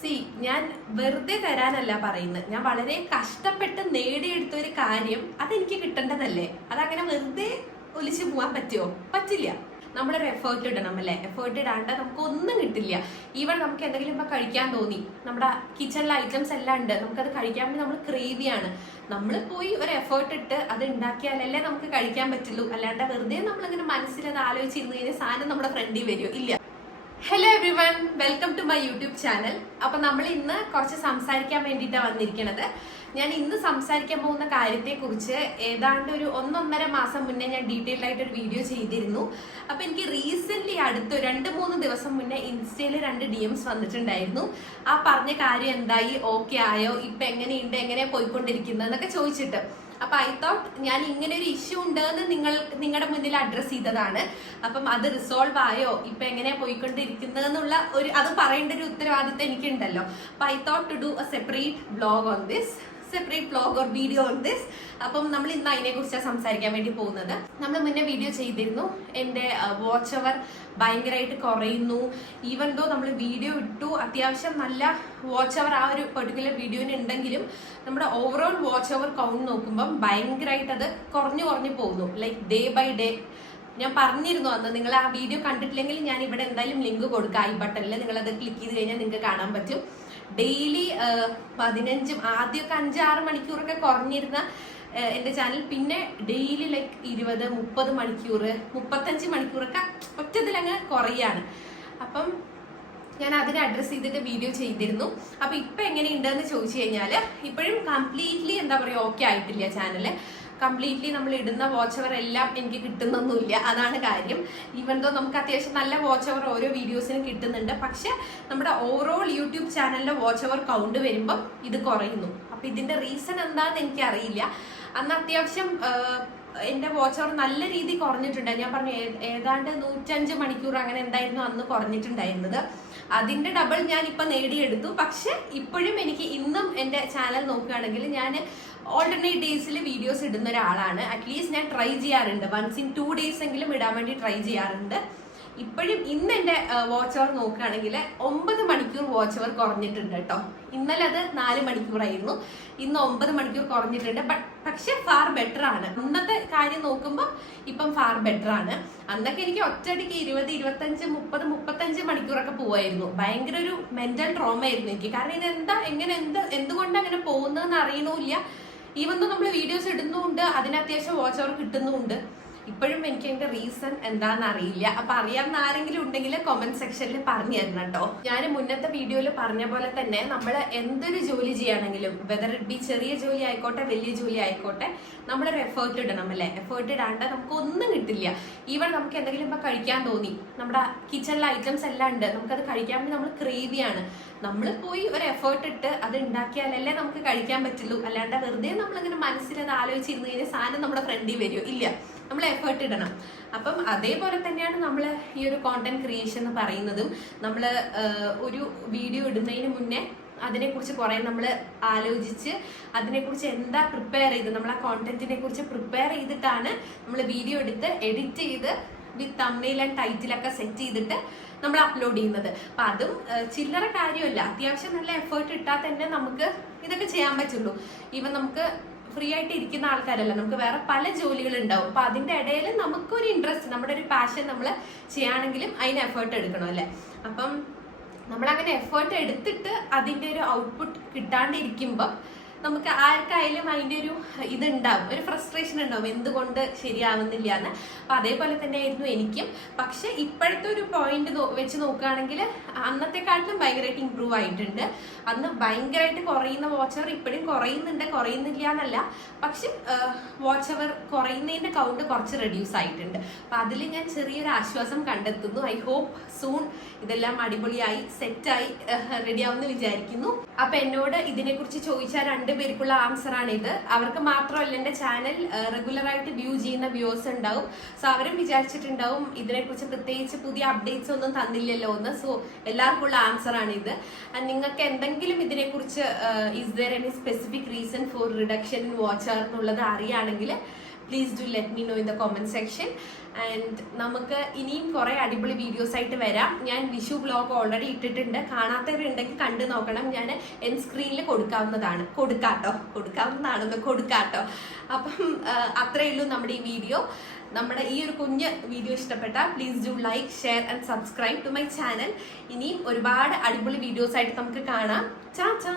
C ഞാൻ വെറുതെ തരാനല്ല പറയുന്നത്. ഞാൻ വളരെ കഷ്ടപ്പെട്ട് നേടിയെടുത്ത ഒരു കാര്യം അതെനിക്ക് കിട്ടേണ്ടതല്ലേ? അതങ്ങനെ വെറുതെ ഒലിച്ചു പോകാൻ പറ്റുമോ പറ്റില്ല. നമ്മളൊരു എഫേർട്ട് ഇടണം അല്ലേ? എഫേർട്ട് ഇടാണ്ട് നമുക്ക് ഒന്നും കിട്ടില്ല. ഈവൻ നമുക്ക് എന്തെങ്കിലും ഇപ്പൊ കഴിക്കാൻ തോന്നി. നമ്മുടെ കിച്ചണിലെ ഐറ്റംസ് എല്ലാം ഉണ്ട്. നമുക്കത് കഴിക്കാൻ വേണ്ടി നമ്മൾ ക്രേവിയാണ് നമ്മൾ പോയി ഒരു എഫേർട്ട് ഇട്ട് അത് ഉണ്ടാക്കിയാലല്ലേ നമുക്ക് കഴിക്കാൻ പറ്റുള്ളൂ. അല്ലാണ്ട് വെറുതെ നമ്മളിങ്ങനെ മനസ്സിൽ അത് ആലോചിച്ചിരുന്നു കഴിഞ്ഞാൽ സാധനം നമ്മുടെ ഫ്രണ്ടിൽ വരുമോ ഇല്ല. Hello everyone welcome to my YouTube channel അപ്പൊ നമ്മൾ ഇന്ന് കുറച്ച് സംസാരിക്കാൻ വേണ്ടിയിട്ടാണ് വന്നിരിക്കുന്നത് ഞാൻ ഇന്ന് സംസാരിക്കാൻ പോകുന്ന കാര്യത്തെ കുറിച്ച് ഏതാണ്ട് ഒരു ഒന്നൊന്നര മാസം മുന്നേ ഞാൻ ഡീറ്റെയിൽ ആയിട്ട് ഒരു വീഡിയോ ചെയ്തിരുന്നു. അപ്പൊ എനിക്ക് റീസെന്റ് അടുത്ത് രണ്ട് മൂന്ന് ദിവസം മുന്നേ ഇൻസ്റ്റയിൽ രണ്ട് ഡി എംസ് വന്നിട്ടുണ്ടായിരുന്നു. ആ പറഞ്ഞ കാര്യം എന്തായി? ഓക്കെ ആയോ? ഇപ്പൊ എങ്ങനെയുണ്ട്? എങ്ങനെയാ പോയിക്കൊണ്ടിരിക്കുന്നത്? എന്നൊക്കെ ചോദിച്ചിട്ട്. അപ്പൊ ഐ തോട്ട് ഞാൻ ഇങ്ങനെ ഒരു ഇഷ്യൂ ഉണ്ട് എന്ന് നിങ്ങൾ നിങ്ങളുടെ മുന്നിൽ അഡ്രസ് ചെയ്തതാണ്. അപ്പം അത് റിസോൾവ് ആയോ? ഇപ്പൊ എങ്ങനെയാ പോയിക്കൊണ്ടിരിക്കുന്നത് എന്നുള്ള ഒരു അത് പറയേണ്ട ഒരു ഉത്തരവാദിത്തം എനിക്കുണ്ടല്ലോ. അപ്പൊ I thought to do a separate blog on this separate blog or video on this അപ്പം നമ്മൾ ഇന്ന് അതിനെ കുറിച്ചാണ് സംസാരിക്കാൻ വേണ്ടി പോകുന്നത്. നമ്മൾ മുന്നേ വീഡിയോ ചെയ്തിരുന്നു. എന്റെ വാച്ച് അവർ ഭയങ്കരമായിട്ട് കുറയുന്നു. ഈവൻ ദോ നമ്മൾ വീഡിയോ ഇട്ടു അത്യാവശ്യം നല്ല വാച്ച് അവർ ആ ഒരു പെർട്ടിക്കുലർ വീഡിയോന് ഉണ്ടെങ്കിലും നമ്മുടെ ഓവറോൾ വാച്ച് അവർ കൗണ്ട് നോക്കുമ്പം ഭയങ്കരമായിട്ട് അത് കുറഞ്ഞു കുറഞ്ഞു പോകുന്നു. ലൈക്ക് ഡേ ബൈ ഡേ ഞാൻ പറഞ്ഞിരുന്നു അന്ന് നിങ്ങൾ ആ വീഡിയോ കണ്ടിട്ടില്ലെങ്കിൽ ഞാൻ ഇവിടെ എന്തായാലും ലിങ്ക് കൊടുക്കാം. ഐ ബട്ടണിൽ നിങ്ങൾ അത് ക്ലിക്ക് ചെയ്ത് കഴിഞ്ഞാൽ നിങ്ങൾക്ക് കാണാൻ പറ്റും. ഡെയിലി പതിനഞ്ചും ആദ്യമൊക്കെ അഞ്ചാറ് മണിക്കൂറൊക്കെ കുറഞ്ഞിരുന്ന എന്റെ ചാനൽ പിന്നെ ഡെയിലി ലൈക്ക് ഇരുപത് മുപ്പത് മണിക്കൂർ മുപ്പത്തഞ്ച് മണിക്കൂറൊക്കെ ഒറ്റതിലങ്ങ് കുറയാണ്. അപ്പം ഞാൻ അതിനെ അഡ്രസ്സ് ചെയ്തിട്ട് വീഡിയോ ചെയ്തിരുന്നു. അപ്പൊ ഇപ്പൊ എങ്ങനെയുണ്ടെന്ന് ചോദിച്ചു കഴിഞ്ഞാൽ ഇപ്പോഴും കംപ്ലീറ്റ്ലി എന്താ പറയാ ഓക്കെ ആയിട്ടില്ല ചാനൽ കംപ്ലീറ്റ്ലി നമ്മൾ ഇടുന്ന വാച്ച് അവർ എല്ലാം എനിക്ക് കിട്ടുന്നൊന്നുമില്ല. അതാണ് കാര്യം. ഈവൻ ദോ നമുക്ക് അത്യാവശ്യം നല്ല വാച്ച് അവർ ഓരോ വീഡിയോസിനും കിട്ടുന്നുണ്ട്. പക്ഷെ നമ്മുടെ ഓവറോൾ യൂട്യൂബ് ചാനലിന്റെ വാച്ച് അവർ കൗണ്ട് വരുമ്പം ഇത് കുറയുന്നു. അപ്പൊ ഇതിന്റെ റീസൺ എന്താണെന്ന് എനിക്ക് അറിയില്ല അന്ന് അത്യാവശ്യം എന്റെ വാച്ച് അവർ നല്ല രീതി കുറഞ്ഞിട്ടുണ്ട്. ഞാൻ പറഞ്ഞു ഏതാണ്ട് നൂറ്റഞ്ച് മണിക്കൂർ അങ്ങനെ എന്തായിരുന്നു അന്ന് കുറഞ്ഞിട്ടുണ്ടായിരുന്നത്. അതിന്റെ ഡബിൾ ഞാൻ ഇപ്പൊ നേടിയെടുത്തു. പക്ഷെ ഇപ്പോഴും എനിക്ക് ഇന്നും എന്റെ ചാനൽ നോക്കുകയാണെങ്കിൽ ഞാൻ ഓൾട്ടർനേറ്റ് ഡേയ്സിൽ വീഡിയോസ് ഇടുന്ന ഒരാളാണ്. അറ്റ്ലീസ്റ്റ് ഞാൻ ട്രൈ ചെയ്യാറുണ്ട്. വൺസ് ഇൻ ടു ഡേയ്സ് എങ്കിലും ഇടാൻ വേണ്ടി ട്രൈ ചെയ്യാറുണ്ട്. ഇപ്പോഴും ഇന്ന് എന്റെ വാച്ച് അവർ നോക്കുകയാണെങ്കിൽ ഒമ്പത് മണിക്കൂർ വാച്ച് അവർ കുറഞ്ഞിട്ടുണ്ട് കേട്ടോ. ഇന്നലെ അത് നാല് മണിക്കൂറായിരുന്നു ഇന്ന് ഒമ്പത് മണിക്കൂർ കുറഞ്ഞിട്ടുണ്ട്. ബട്ട് പക്ഷെ ഫാർ ബെറ്റർ ആണ്. ഇന്നത്തെ കാര്യം നോക്കുമ്പോൾ ഇപ്പം ഫാർ ബെറ്റർ ആണ്. അന്നൊക്കെ എനിക്ക് ഒറ്റയടിക്ക് ഇരുപത് ഇരുപത്തഞ്ച് മുപ്പത് മുപ്പത്തഞ്ച് മണിക്കൂറൊക്കെ പോവായിരുന്നു. ഭയങ്കര ഒരു മെന്റൽ ട്രോമ ആയിരുന്നു എനിക്ക്. കാരണം ഇത് എന്താ എങ്ങനെ എന്ത് എന്തുകൊണ്ട് അങ്ങനെ പോകുന്നതെന്ന് അറിയണമില്ല ഈവൻ നമ്മൾ വീഡിയോസ് ഇടുന്നുണ്ട് അതിന് അത്യാവശ്യം വാച്ച് അവർ കിട്ടുന്നുമുണ്ട് ഇപ്പോഴും എനിക്ക് അതിന്റെ റീസൺ എന്താണെന്ന് അറിയില്ല. അപ്പൊ അറിയാവുന്ന ആരെങ്കിലും ഉണ്ടെങ്കിൽ കമന്റ് സെക്ഷനിൽ പറഞ്ഞു തരണം കേട്ടോ. ഞാൻ മുന്നത്തെ വീഡിയോയിൽ പറഞ്ഞ പോലെ തന്നെ നമ്മൾ എന്തൊരു ജോലി ചെയ്യുകയാണെങ്കിലും വെദർ ഇറ്റ് ബി ചെറിയ ജോലി ആയിക്കോട്ടെ വലിയ ജോലി ആയിക്കോട്ടെ നമ്മളൊരു എഫേർട്ട് ഇടണം അല്ലേ? എഫേർട്ട് ഇടാണ്ട് നമുക്ക് ഒന്നും കിട്ടില്ല. ഈവൻ നമുക്ക് എന്തെങ്കിലും ഇപ്പൊ കഴിക്കാൻ തോന്നി. നമ്മുടെ കിച്ചണിലെ ഐറ്റംസ് എല്ലാം ഉണ്ട്. നമുക്കത് കഴിക്കാൻ വേണ്ടി നമ്മൾ ക്രേവിയാണ് നമ്മൾ പോയി ഒരു എഫേർട്ട് ഇട്ട് അത് ഉണ്ടാക്കിയാലല്ലേ നമുക്ക് കഴിക്കാൻ പറ്റുള്ളൂ. അല്ലാണ്ട് വെറുതെ നമ്മളിങ്ങനെ മനസ്സിൽ അത് ആലോചിച്ചിരുന്നു കഴിഞ്ഞാൽ സാധനം നമ്മുടെ ഫ്രണ്ടിൽ വരുമോ ഇല്ല. നമ്മൾ എഫേർട്ട് ഇടണം. അപ്പം അതേപോലെ തന്നെയാണ് നമ്മൾ ഈ ഒരു കോണ്ടന്റ് ക്രിയേഷൻ എന്ന് പറയുന്നതും. നമ്മൾ ഒരു വീഡിയോ ഇടുന്നതിന് മുന്നേ അതിനെക്കുറിച്ച് കുറേ നമ്മൾ ആലോചിച്ച് അതിനെക്കുറിച്ച് എന്താ പ്രിപ്പയർ ചെയ്ത് നമ്മൾ ആ കോണ്ടന്റിനെ കുറിച്ച് പ്രിപ്പയർ ചെയ്തിട്ടാണ് നമ്മൾ വീഡിയോ എടുത്ത് എഡിറ്റ് ചെയ്ത് വിത്ത് തമ്മിൽ ആൻഡ് ടൈറ്റിലൊക്കെ സെറ്റ് ചെയ്തിട്ട് നമ്മൾ അപ്ലോഡ് ചെയ്യുന്നത്. അപ്പം അതും ചില്ലറ കാര്യമല്ല. അത്യാവശ്യം നല്ല എഫേർട്ട് ഇട്ടാൽ തന്നെ നമുക്ക് ഇതൊക്കെ ചെയ്യാൻ പറ്റുള്ളൂ. ഈവൻ നമുക്ക് ഫ്രീ ആയിട്ട് ഇരിക്കുന്ന ആൾക്കാരല്ല. നമുക്ക് വേറെ പല ജോലികൾ ഉണ്ടാവും അപ്പൊ അതിന്റെ ഇടയിൽ നമുക്കൊരു ഇൻട്രസ്റ്റ് നമ്മുടെ ഒരു പാഷൻ നമ്മൾ ചെയ്യുകയാണെങ്കിലും അതിന് എഫേർട്ട് എടുക്കണം അല്ലേ? അപ്പം നമ്മൾ അങ്ങനെ എഫേർട്ട് എടുത്തിട്ട് അതിന്റെ ഒരു ഔട്ട്പുട്ട് കിട്ടാണ്ടിരിക്കുമ്പോൾ നമുക്ക് ആർക്കായാലും അതിന്റെ ഒരു ഇതുണ്ടാവും ഒരു ഫ്രസ്ട്രേഷൻ ഉണ്ടാവും. എന്തുകൊണ്ട് ശരിയാവുന്നില്ല എന്ന്. അപ്പം അതേപോലെ തന്നെ ആയിരുന്നു എനിക്കും. പക്ഷെ ഇപ്പോഴത്തെ ഒരു പോയിന്റ് വെച്ച് നോക്കുകയാണെങ്കിൽ അന്നത്തെക്കാട്ടിലും ഭയങ്കരമായിട്ട് ഇമ്പ്രൂവ് ആയിട്ടുണ്ട്. അന്ന് ഭയങ്കരമായിട്ട് കുറയുന്ന വാച്ച് അവർ ഇപ്പോഴും കുറയുന്നുണ്ട്. കുറയുന്നില്ല എന്നല്ല. പക്ഷെ വാച്ച് അവർ കുറയുന്നതിന്റെ കൗണ്ട് കുറച്ച് റെഡ്യൂസ് ആയിട്ടുണ്ട്. അപ്പം അതിൽ ഞാൻ ചെറിയൊരു ആശ്വാസം കണ്ടെത്തുന്നു. ഐ ഹോപ്പ് സൂൺ ഇതെല്ലാം അടിപൊളിയായി സെറ്റായി റെഡിയാവുമെന്ന് വിചാരിക്കുന്നു. അപ്പം എന്നോട് ഇതിനെക്കുറിച്ച് ചോദിച്ച രണ്ടുപേർക്കുള്ള ആൻസർ ആണ് ഇത് അവർക്ക് മാത്രമല്ല എന്റെ ചാനൽ റെഗുലർ ആയിട്ട് വ്യൂ ചെയ്യുന്ന വ്യൂവേഴ്സ് ഉണ്ടാവും. സോ അവരും വിചാരിച്ചിട്ടുണ്ടാവും ഇതിനെക്കുറിച്ച് പ്രത്യേകിച്ച് പുതിയ അപ്ഡേറ്റ്സ് ഒന്നും തന്നില്ലല്ലോ എന്ന്. സോ എല്ലാവർക്കും ഉള്ള ആൻസർ ആണ് ഇത് നിങ്ങൾക്ക് എന്തെങ്കിലും ഇതിനെക്കുറിച്ച് is there any specific reason for reduction in എന്നുള്ളത് അറിയുകയാണെങ്കിൽ please do let me know in the comment section and നമുക്ക് ഇനിയും കുറെ അടിപൊളി വീഡിയോസ് ആയിട്ട് വരാം. ഞാൻ വിഷു ബ്ലോഗ് ഓൾറെഡി ഇട്ടിട്ടുണ്ട്. കാണാത്തവരുണ്ടെങ്കിൽ കണ്ടു നോക്കണം. ഞാൻ എൻ സ്ക്രീനിൽ കൊടുക്കാവുന്നതാണ്. കൊടുക്കാട്ടോ. കൊടുക്കാവുന്നതാണെന്ന് കൊടുക്കാട്ടോ. അപ്പം അത്രയേ ഉള്ളൂ നമ്മുടെ ഈ വീഡിയോ നമ്മുടെ ഈ ഒരു കുഞ്ഞ് വീഡിയോ ഇഷ്ടപ്പെട്ടാൽ please do like share and subscribe to my channel ഇനിയും ഒരുപാട് അടിപൊളി വീഡിയോസ് ആയിട്ട് നമുക്ക് കാണാം. ചാ ചാ.